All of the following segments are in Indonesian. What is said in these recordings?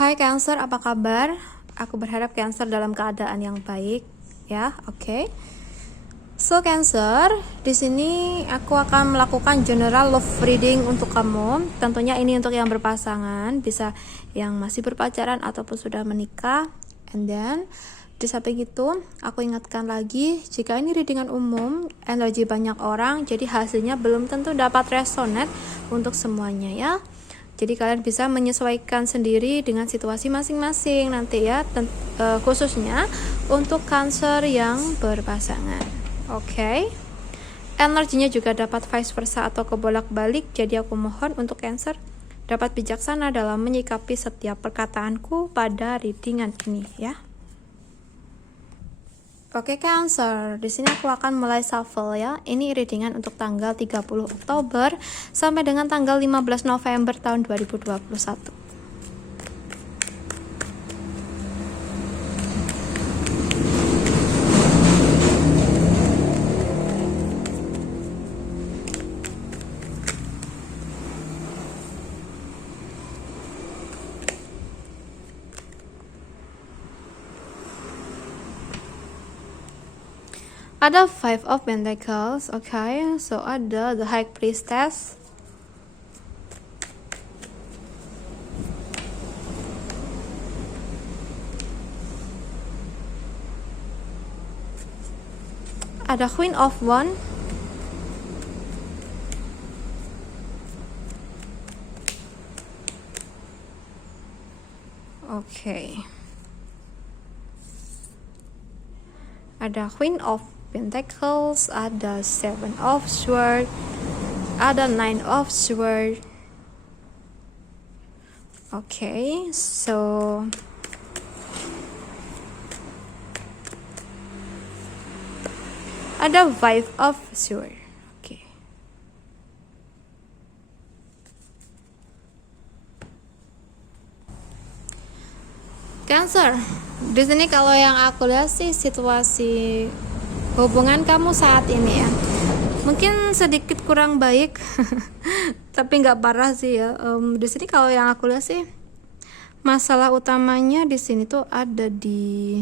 Hai Cancer, apa kabar? Aku berharap Cancer dalam keadaan yang baik, ya. Oke. So Cancer, di sini aku akan melakukan general love reading untuk kamu. Tentunya ini untuk yang berpasangan, bisa yang masih berpacaran ataupun sudah menikah. And then di samping itu, aku ingatkan lagi, jika ini readingan umum, energi banyak orang, jadi hasilnya belum tentu dapat resonate untuk semuanya, ya. Jadi kalian bisa menyesuaikan sendiri dengan situasi masing-masing nanti ya, khususnya untuk Cancer yang berpasangan. Oke. Energinya juga dapat vice versa atau kebolak-balik, jadi aku mohon untuk Cancer dapat bijaksana dalam menyikapi setiap perkataanku pada readingan ini ya. Oke Cancer, di sini aku akan mulai shuffle ya. Ini readingan untuk tanggal 30 Oktober sampai dengan tanggal 15 November tahun 2021. Ada Five of Pentacles, okay. So ada the High Priestess, ada Queen of Wands, okay. Ada Queen of Pentacles, ada Seven of Swords, ada Nine of Swords. Okay, so ada Five of Swords. Okay. Cancer, di sini kalau yang aku lihat sih situasi hubungan kamu saat ini ya, mungkin sedikit kurang baik, tapi nggak parah sih ya. Di sini kalau yang aku lihat sih, masalah utamanya di sini tuh ada di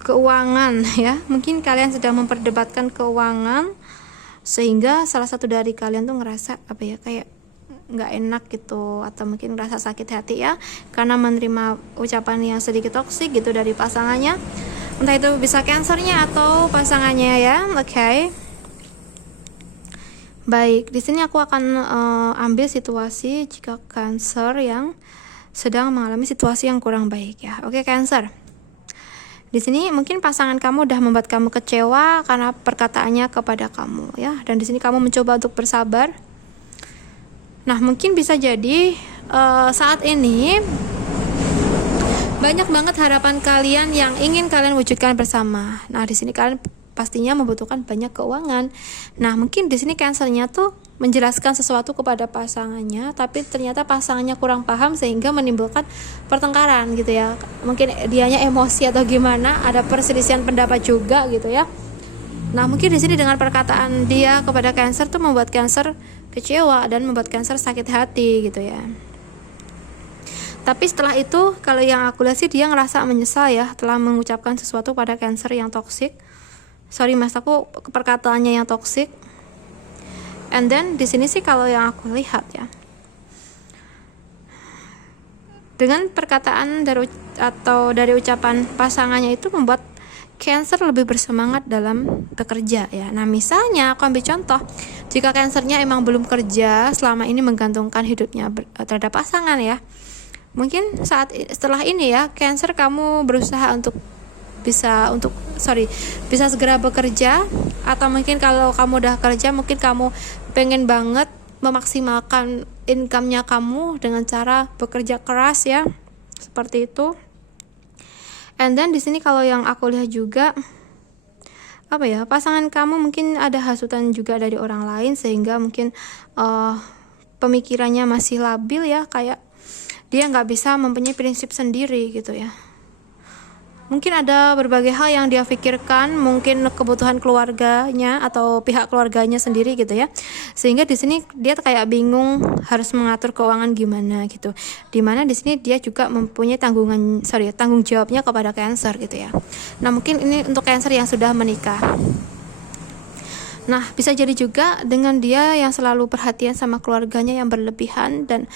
keuangan ya. Mungkin kalian sedang memperdebatkan keuangan, sehingga salah satu dari kalian tuh ngerasa apa ya, kayak nggak enak gitu, atau mungkin ngerasa sakit hati ya, karena menerima ucapan yang sedikit toksik gitu dari pasangannya. Entah itu bisa Cancernya atau pasangannya ya, oke. Okay. Baik, di sini aku akan ambil situasi jika Cancer yang sedang mengalami situasi yang kurang baik ya. Oke, Cancer. Di sini mungkin pasangan kamu udah membuat kamu kecewa karena perkataannya kepada kamu ya, dan di sini kamu mencoba untuk bersabar. Nah, mungkin bisa jadi saat ini banyak banget harapan kalian yang ingin kalian wujudkan bersama. Nah, di sini kalian pastinya membutuhkan banyak keuangan. Nah, mungkin di sini Cancernya tuh menjelaskan sesuatu kepada pasangannya, tapi ternyata pasangannya kurang paham sehingga menimbulkan pertengkaran gitu ya. Mungkin dianya emosi atau gimana, ada perselisihan pendapat juga gitu ya. Nah, mungkin di sini dengan perkataan dia kepada Cancer tuh membuat Cancer kecewa dan membuat Cancer sakit hati gitu ya. Tapi setelah itu, kalau yang aku lihat sih dia ngerasa menyesal ya telah mengucapkan sesuatu pada Cancer yang toksik. Sorry mas, aku perkataannya yang toksik. And then di sini sih kalau yang aku lihat ya, dengan perkataan dari ucapan pasangannya itu membuat Cancer lebih bersemangat dalam bekerja ya. Nah, misalnya aku ambil contoh, jika Cancernya emang belum kerja, selama ini menggantungkan hidupnya terhadap pasangan ya, mungkin setelah ini ya, Cancer kamu berusaha untuk bisa segera bekerja, atau mungkin kalau kamu udah kerja, mungkin kamu pengen banget memaksimalkan income-nya kamu dengan cara bekerja keras ya, seperti itu. And then di sini kalau yang aku lihat juga apa ya, pasangan kamu mungkin ada hasutan juga dari orang lain, sehingga mungkin pemikirannya masih labil ya, kayak dia nggak bisa mempunyai prinsip sendiri gitu ya. Mungkin ada berbagai hal yang dia pikirkan, mungkin kebutuhan keluarganya atau pihak keluarganya sendiri gitu ya. Sehingga di sini dia kayak bingung harus mengatur keuangan gimana gitu. Dimana di sini dia juga mempunyai tanggung jawabnya kepada Cancer gitu ya. Nah, mungkin ini untuk Cancer yang sudah menikah. Nah, bisa jadi juga dengan dia yang selalu perhatian sama keluarganya yang berlebihan dan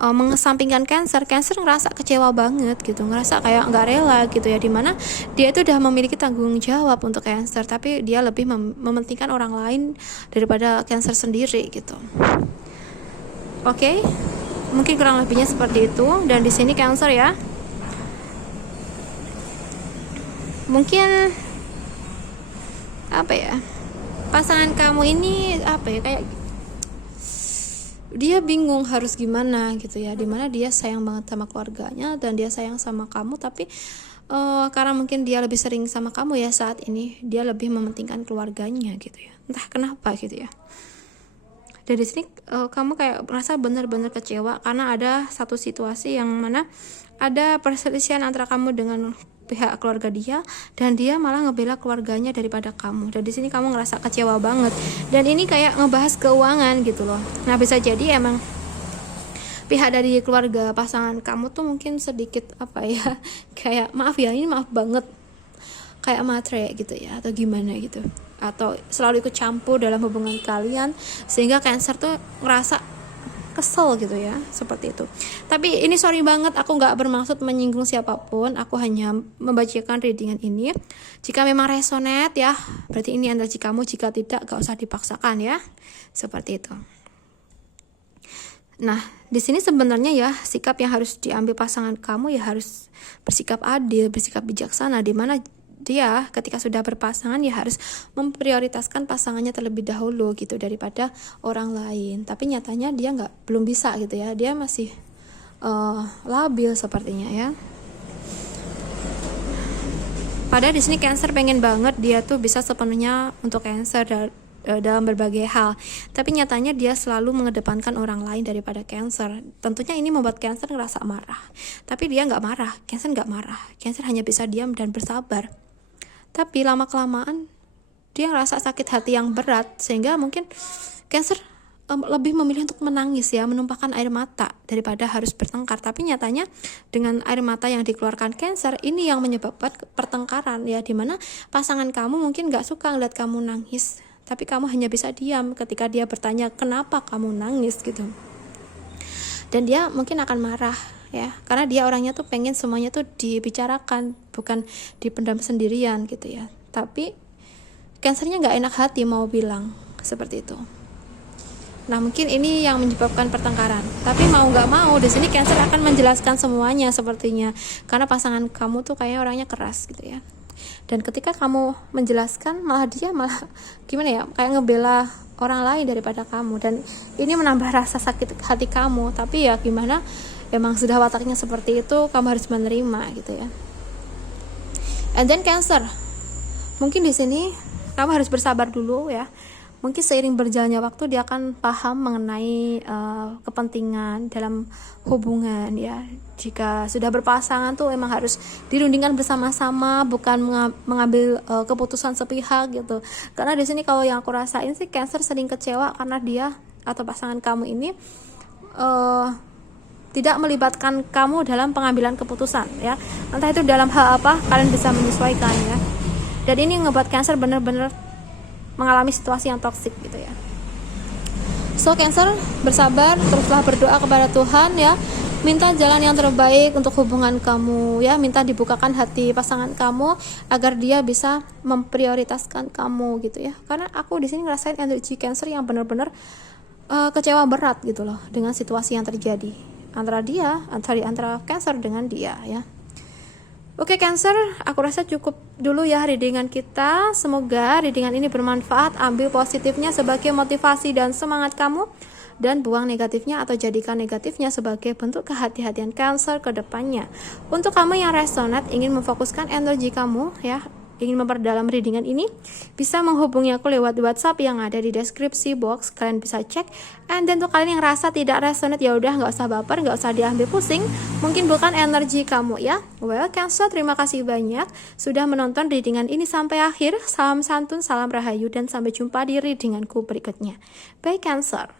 mengesampingkan Cancer ngerasa kecewa banget gitu, ngerasa kayak nggak rela gitu ya, dimana dia itu udah memiliki tanggung jawab untuk Cancer, tapi dia lebih mementingkan orang lain daripada Cancer sendiri gitu. Oke, mungkin kurang lebihnya seperti itu. Dan di sini Cancer ya, mungkin apa ya, pasangan kamu ini apa ya, kayak dia bingung harus gimana gitu ya, dimana dia sayang banget sama keluarganya dan dia sayang sama kamu, tapi karena mungkin dia lebih sering sama kamu ya saat ini, dia lebih mementingkan keluarganya gitu ya, entah kenapa gitu ya. Dan di sini kamu kayak merasa benar-benar kecewa karena ada satu situasi yang mana ada perselisihan antara kamu dengan pihak keluarga dia, dan dia malah ngebela keluarganya daripada kamu. Dan di sini kamu ngerasa kecewa banget. Dan ini kayak ngebahas keuangan gitu loh. Nah, bisa jadi emang pihak dari keluarga pasangan kamu tuh mungkin sedikit apa ya, kayak maaf ya, ini maaf banget, kayak matre gitu ya, atau gimana gitu, atau selalu ikut campur dalam hubungan kalian, sehingga Cancer tuh ngerasa kesel gitu ya, seperti itu. Tapi ini sorry banget, aku nggak bermaksud menyinggung siapapun, aku hanya membacakan readingan ini. Jika memang resonate ya, berarti ini energi kamu, jika tidak gak usah dipaksakan ya, seperti itu. Nah, di sini sebenarnya ya, sikap yang harus diambil pasangan kamu ya harus bersikap adil, bersikap bijaksana, di mana dia ketika sudah berpasangan ya harus memprioritaskan pasangannya terlebih dahulu gitu daripada orang lain. Tapi nyatanya dia belum bisa gitu ya, dia masih labil sepertinya ya. Padahal di sini Cancer pengen banget dia tuh bisa sepenuhnya untuk Cancer dalam berbagai hal, tapi nyatanya dia selalu mengedepankan orang lain daripada Cancer. Tentunya ini membuat Cancer ngerasa marah, tapi dia nggak marah, Cancer nggak marah, Cancer hanya bisa diam dan bersabar. Tapi lama-kelamaan dia ngerasa sakit hati yang berat, sehingga mungkin Cancer lebih memilih untuk menangis ya, menumpahkan air mata daripada harus bertengkar. Tapi nyatanya dengan air mata yang dikeluarkan Cancer ini yang menyebabkan pertengkaran ya, dimana pasangan kamu mungkin gak suka ngeliat kamu nangis, tapi kamu hanya bisa diam ketika dia bertanya kenapa kamu nangis gitu. Dan dia mungkin akan marah ya, karena dia orangnya tuh pengen semuanya tuh dibicarakan, bukan dipendam sendirian gitu ya. Tapi Cancernya gak enak hati mau bilang seperti itu. Nah, mungkin ini yang menyebabkan pertengkaran. Tapi mau nggak mau, di sini Cancer akan menjelaskan semuanya sepertinya, karena pasangan kamu tuh kayaknya orangnya keras gitu ya. Dan ketika kamu menjelaskan, dia malah gimana ya, kayak ngebela orang lain daripada kamu. Dan ini menambah rasa sakit hati kamu. Tapi ya gimana, emang sudah wataknya seperti itu, kamu harus menerima gitu ya. And then Cancer, mungkin di sini kamu harus bersabar dulu ya. Mungkin seiring berjalannya waktu dia akan paham mengenai kepentingan dalam hubungan ya. Jika sudah berpasangan tuh emang harus dirundingkan bersama-sama, bukan mengambil keputusan sepihak gitu. Karena di sini kalau yang aku rasain sih, Cancer sering kecewa karena dia atau pasangan kamu ini tidak melibatkan kamu dalam pengambilan keputusan ya. Entah itu dalam hal apa, kalian bisa menyesuaikan ya. Dan ini ngebuat Cancer bener-bener mengalami situasi yang toksik gitu ya. So Cancer, bersabar, teruslah berdoa kepada Tuhan ya. Minta jalan yang terbaik untuk hubungan kamu ya. Minta dibukakan hati pasangan kamu agar dia bisa memprioritaskan kamu gitu ya. Karena aku di sini ngerasain energi Cancer yang benar-benar kecewa berat gitu loh dengan situasi yang terjadi antara Cancer dengan dia ya. Oke Cancer, aku rasa cukup dulu ya readingan kita. Semoga readingan ini bermanfaat. Ambil positifnya sebagai motivasi dan semangat kamu, dan buang negatifnya atau jadikan negatifnya sebagai bentuk kehati-hatian Cancer ke depannya. Untuk kamu yang resonate ingin memfokuskan energi kamu ya, ingin memperdalam readingan ini, bisa menghubungi aku lewat WhatsApp yang ada di deskripsi box. Kalian bisa cek. And then untuk kalian yang rasa tidak resonate, ya udah nggak usah baper, nggak usah diambil pusing. Mungkin bukan energi kamu ya. Well, Cancer, terima kasih banyak sudah menonton readingan ini sampai akhir. Salam santun, salam rahayu, dan sampai jumpa di readinganku berikutnya. Bye Cancer.